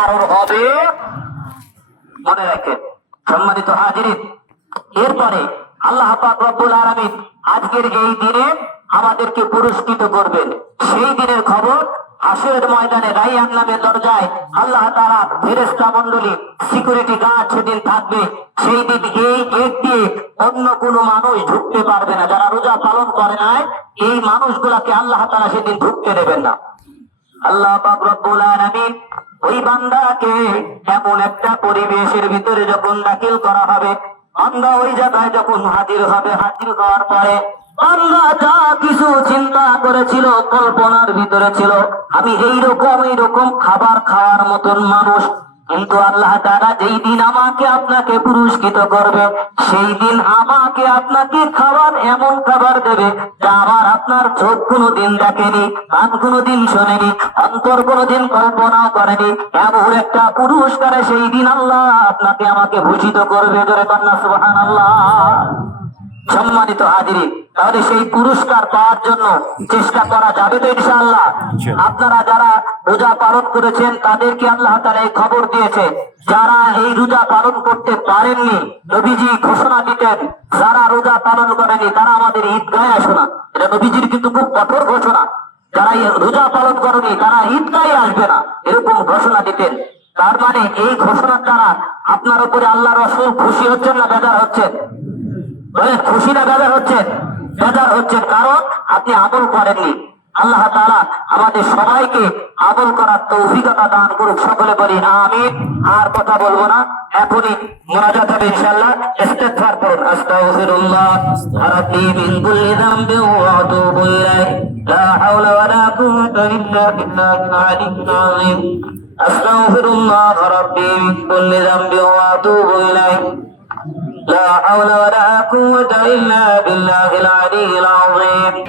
কারোর হবে। মনে রাখেন সম্মানিত হাজিরিন, এরপরে আল্লাহ পাক রব্বুল আলামিন আজকের এই দিনে আমাদেরকে পুরস্কৃত করবেন। সেই দিনের খবর হাসরের ময়দানে রাইয়ান নামের দরজায় আল্লাহ তাআলা ফেরেশতা মণ্ডলী সিকিউরিটি গার্ড সেদিন থাকবে। সেই দিন এই গেট দিয়ে অন্য কোনো মানুষ ঢুকতে পারবে না। যারা রোজা পালন করে নাই এই মানুষগুলাকে আল্লাহ তাআলা সেদিন ঢুকতে দেবেন না। আল্লাহ পাক রব্বুল আলামিন ওই বান্দাকে এমন একটা পরিবেশের ভিতরে যখন দাখিল করা হবে, বান্দা ওই জায়গায় যখন হাজির হবে, হাজির হওয়ার পরে বান্দা যা কিছু চিন্তা করেছিল, কল্পনার ভিতরে ছিল আমি এইরকম খাবার খাওয়ার মতন মানুষ, কিন্তু আল্লাহ তাআলা যেই দিন আমাকে আপনাকে পুরস্কৃত করবে সেই দিন আমাকে আপনাকে খাবার এমন খাবার দেবে যা আমার আপনার চোখ কোনোদিন দেখেনি, কান কোনোদিন শোনেনি, অন্তর কোনোদিন কল্পনাও করেনি। এমন একটা পুরস্কারে সেই দিন আল্লাহ আপনাকে আমাকে ভূষিত করবে। জোরে কন্যা সুবহানাল্লাহ। সম্মানিত হাজিরিন, তাহলে সেই পুরস্কার পাওয়ার জন্য চেষ্টা করা যাবে তো ইনশাআল্লাহ? আপনারা যারা রোজা পালন করেছেন তাদেরকে আল্লাহ তাআলা এই খবর দিয়েছে, যারা এই রোজা পালন করতে পারেননি নবীজি ঘোষণা দিতেন যারা রোজা পালন করেনি তারা আমাদের ঈদগাহে আসো না। এটা নবীজির কিন্তু খুব কঠোর ঘোষণা। যারা রোজা পালন করেনি তারা ঈদগাহে আসবে না, এরকম ঘোষণা দিতেন। তার মানে এই ঘোষণার দ্বারা আপনার উপরে আল্লাহ রাসূল খুশি হচ্ছেন না বেজার হচ্ছেন? খুশি না বেজার হচ্ছেন? বেজার হচ্ছেন, কারণ আপনি আমল করেননি। আল্লাহ তাআলা আমাদের সবাইকে আমল করার তৌফিক দান করুক। সকলে বলি আমিন। আর কথা বলবো না, এখনই মুনাজাত হবে ইনশাআল্লাহ। ইস্তিগফার করুন। আস্তাগফিরুল্লাহ রাব্বি মিন কুল্লি যামবি ওয়া আতুবু ইলাইহি লা হাওলা ওয়া লা কুওয়াতা ইল্লা বিল্লাহিল আলিয়্যিল আযীম। আস্তাগফিরুল্লাহ রাব্বি মিন কুল্লি যামবি ওয়া আতুবু ইলাইহি لا حول ولا قوة إلا بالله العلي العظيم